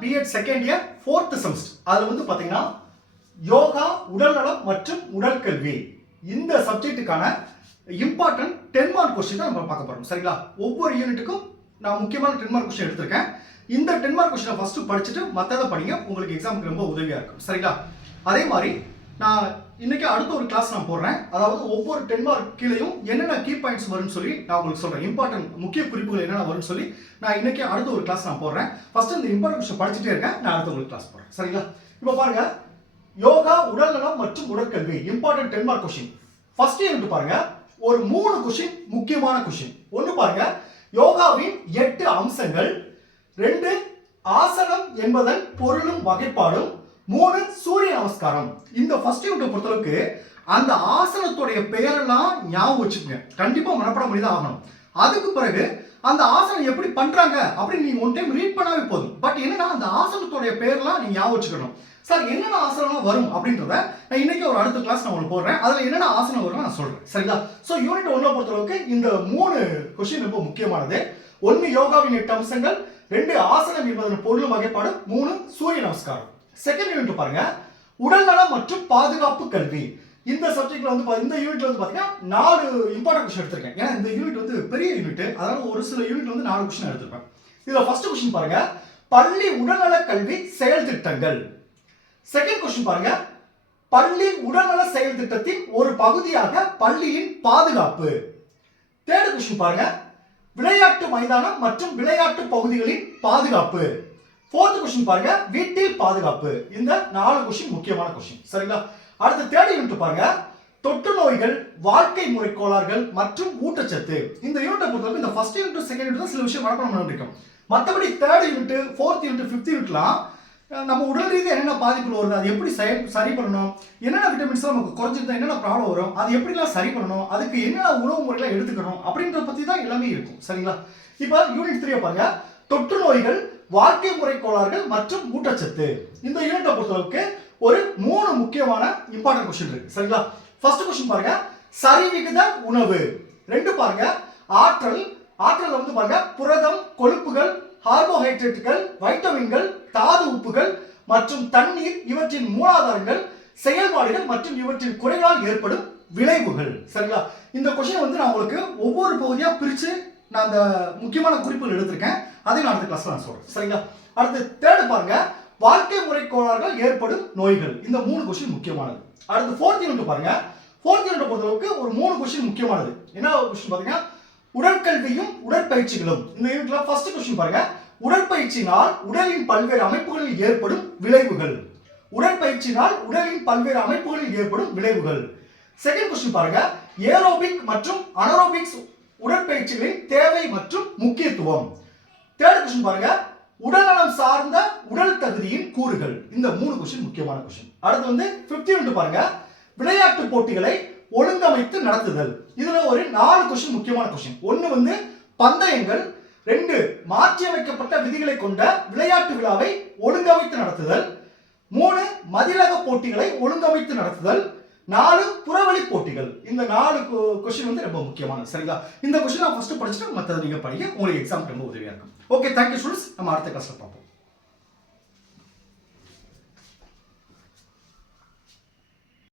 B Ed second year fourth semester அதில் வந்து பார்த்தீங்கன்னா யோகா உடல்நலம் மற்றும் உடல் கல்வி. இந்த சப்ஜெக்ட்டுக்கான இம்பார்ட்டன்ட் டென் மார்க் கொஸ்டின் தான் நம்ம பார்க்க போகிறோம் சரிங்களா? ஒவ்வொரு யூனிட்டுக்கும் நான் முக்கியமான டென் மார்க் கொஸ்டின் எடுத்திருக்கேன். இந்த டென் மார்க் கொஸ்டினை ஃபஸ்ட்டு படிச்சுட்டு மற்றதை படிங்க உங்களுக்கு எக்ஸாமுக்கு ரொம்ப உதவியாக இருக்கும். சரிங்களா? அதே மாதிரி நான் இன்னைக்கு அடுத்த ஒரு கிளாஸ் நான் போடுறேன். அதாவது ஒவ்வொரு டென் மார்க் கீழேயும் என்னென்ன கீ பாயிண்ட்ஸ் வரும்னு சொல்லி நான் உங்களுக்கு சொல்றேன். இம்பார்ட்டன்ட் முக்கிய குறிப்புகள் என்னென்ன வரும்னு சொல்லி நான் இன்னைக்கு அடுத்த ஒரு கிளாஸ் நான் போடுறேன். ஃபர்ஸ்ட் இந்த இம்பார்ட்டன்ட் கொஸ்டின் படிச்சுட்டே இருக்கேன். நான் அடுத்த ஒரு கிளாஸ் போடுறேன். சரிங்களா? இப்போ பாருங்க. யோகா உடல்நலம் மற்றும் உடற்கல்வி. Important ten mark question first unit பாருங்க. ஒரு மூணு கொஸ்டின் முக்கியமான கொஸ்டின் ஒன்று பாருங்க. யோகாவின் எட்டு அம்சங்கள். ரெண்டு ஆசனம் என்பதன் பொருளும் வகைப்பாடும். மூணு சூரிய நமஸ்காரம். இந்த ஃபர்ஸ்ட் யூனிட் பொறுத்தளவுக்கு அந்த ஆசனத்துடைய பெயரெல்லாம் ஞாபகம் வச்சுக்கோங்க. கண்டிப்பாக மனப்பாடம் பண்ணி தான் ஆகணும். அதுக்கு பிறகு அந்த ஆசனம் எப்படி பண்ணுறாங்க அப்படின்னு நீங்கள் ஒன் டைம் ரீட் பண்ணாவே போதும். பட் என்னன்னா அந்த ஆசனத்துடைய பெயர்லாம் நீங்கள் ஞாபகம் வச்சுக்கணும். சார் என்னென்ன ஆசனம்லாம் வரும் அப்படின்றத நான் இன்னைக்கு ஒரு அடுத்த கிளாஸ் நான் உங்களுக்கு போடுறேன். அதில் என்னென்ன ஆசனம் வரும் நான் சொல்கிறேன் சரிங்களா? ஸோ யூனிட் ஒன்றை பொறுத்தளவுக்கு இந்த மூணு கொஷின் ரொம்ப முக்கியமானது. ஒன்று யோகாவின் எட்டு அம்சங்கள் ரெண்டு ஆசனம் என்பதன் பொருளும் வகைப்பாடு மூணு சூரிய நமஸ்காரம். செகண்ட் யூனிட் பாருங்க உடல்நலம் மற்றும் பாதுகாப்பு கல்வி. இந்த சப்ஜெக்ட்ல வந்து இந்த யூனிட்ல வந்து பாத்தீங்கன்னா நாலு இம்பார்ட்டன்ட் கொஸ்டின் எடுத்திருக்கேன். ஏன்னா இந்த யூனிட் வந்து பெரிய யூனிட் அதனால ஒரு சில யூனிட் வந்து நாலு கொஸ்டின் எடுத்திருப்பேன். இதுல ஃபர்ஸ்ட் கொஸ்டின் பாருங்க பள்ளி உடல்நல கல்வி செயல் திட்டங்கள். செகண்ட் கொஸ்டின் பாருங்க பள்ளி உடல்நல செயல் திட்டத்தின் ஒரு பகுதியாக பள்ளியின் பாதுகாப்பு. தேர்ட் கொஸ்டின் பாருங்க விளையாட்டு மைதானம் மற்றும் விளையாட்டு பகுதிகளின் பாதுகாப்பு. ஃபோர்த் கொஸ்டின் பாருங்க. வீட்டில் பாதுகாப்பு. இந்த நாலு கொஸ்டின் முக்கியமான கொஸ்டின் சரிங்களா? அடுத்து தேர்ட் யூனிட் பாருங்க. தொற்று நோய்கள் வாழ்க்கை முறை கோளாறுகள் மற்றும் ஊட்டச்சத்து. இந்த யூனிட்டை பொறுத்தவரைக்கும் இந்த ஃபர்ஸ்ட் யூனிட் செகண்ட் யூனிட் தான் சில விஷயம் மனப்பாடம் பண்ண மற்றபடி third unit fourth unit fifth யூனிட்லாம் நம்ம உடல் ரீதியாக என்னென்ன பாதிப்புகள் வருது அது எப்படி சரி சரி பண்ணணும் என்னென்ன விட்டமின்ஸ் நமக்கு குறைஞ்சிருந்தா என்னென்ன ப்ராப்ளம் வரும் அது எப்படிலாம் சரி பண்ணணும் அதுக்கு என்னென்ன உணவு முறைகளை எடுத்துக்கணும் அப்படின்றத பற்றி தான் எல்லாமே இருக்கும். சரிங்களா? இப்போ யூனிட் த்ரீ பாருங்க. தொற்று நோய்கள் வாழ்க்கை முறை கோளாறுகள் மற்றும் ஊட்டச்சத்து. இந்த யூனிட்டை பொறுத்தளவுக்கு ஒரு மூணு முக்கியமான இம்பார்ட்டன்ட் கொஸ்டின் இருக்கு. சரிங்களா? ஃபர்ஸ்ட் கொஸ்டின் பாருங்க. சரிவிகித உணவு. ரெண்டு பாருங்க. ஆற்றல். ஆற்றல் வந்து பாருங்க. புரதம் கொழுப்புகள் கார்போஹைட்ரேட்டுகள் வைட்டமின்கள் தாது உப்புகள் மற்றும் தண்ணீர் இவற்றின் மூலாதாரங்கள் செயல்பாடுகள் மற்றும் இவற்றின் குறைவால் ஏற்படும் விளைவுகள். சரிங்களா? இந்த கொஸ்டின் வந்து நான் உங்களுக்கு ஒவ்வொரு பகுதியாக பிரித்து நான் அந்த முக்கியமான குறிப்புகள் எடுத்திருக்கேன். அதையும் நான் அடுத்த கிளாஸ்ல நான் சொல்றேன். சரிங்களா? அடுத்து தேர்டு பாருங்க. வாழ்க்கை முறை கோளாறுகள் ஏற்படும் நோய்கள். இந்த மூணு கொஸ்டின் முக்கியமானது. அடுத்து ஃபோர்த் யூனிட் பாருங்க. ஃபோர்த் யூனிட் பொறுத்தளவுக்கு ஒரு மூணு கொஸ்டின் முக்கியமானது. என்ன கொஸ்டின் பாத்தீங்கன்னா? உடற்கல்வியும் உடற்பயிற்சிகளும். இந்த யூனிட்ல ஃபர்ஸ்ட் கொஸ்டின் பாருங்க. உடற்பயிற்சியினால் உடலின் பல்வேறு அமைப்புகளில் ஏற்படும் விளைவுகள். உடற்பயிற்சியினால் உடலின் பல்வேறு அமைப்புகளில் ஏற்படும் விளைவுகள். செகண்ட் கொஸ்டின் பாருங்க. ஏரோபிக் மற்றும் அனரோபிக்ஸ் உடற்பயிற்சிகளின் தேவை மற்றும் முக்கியத்துவம். தேர்ட் கொஸ்டின் பாருங்க. உடல்நலம் சார்ந்த உடல் தகுதியின் கூறுகள். இந்த மூணு கொஸ்டின் முக்கியமான கொஸ்டின் அடுத்து வந்து பிப்டி ஒன்று பாருங்க. விளையாட்டு போட்டிகளை ஒழுங்கமைத்து நடத்துதல். இதுல ஒரு நாலு கொஸ்டின் முக்கியமான கொஸ்டின் ஒன்று வந்து பந்தயங்கள். ரெண்டு மாற்றியமைக்கப்பட்ட விதிகளை கொண்ட விளையாட்டு விழாவை ஒழுங்கமைத்து நடத்துதல். மூணு மதிலக போட்டிகளை ஒழுங்கமைத்து நடத்துதல். நாலு புறவழி போட்டிகள். இந்த நாலு கொஸ்டின் வந்து ரொம்ப முக்கியமானது சரிங்களா? இந்த கொஸ்டின் நான் ஃபர்ஸ்ட் படிச்சுட்டு மற்றது நீங்கள் படிக்க உங்களுக்கு எக்ஸாம் ரொம்ப உதவியாக இருக்கும். ஓகே தேங்க்யூ ஸ்டூடெண்ட்ஸ் நம்ம அடுத்த கிளாஸில் பார்ப்போம்.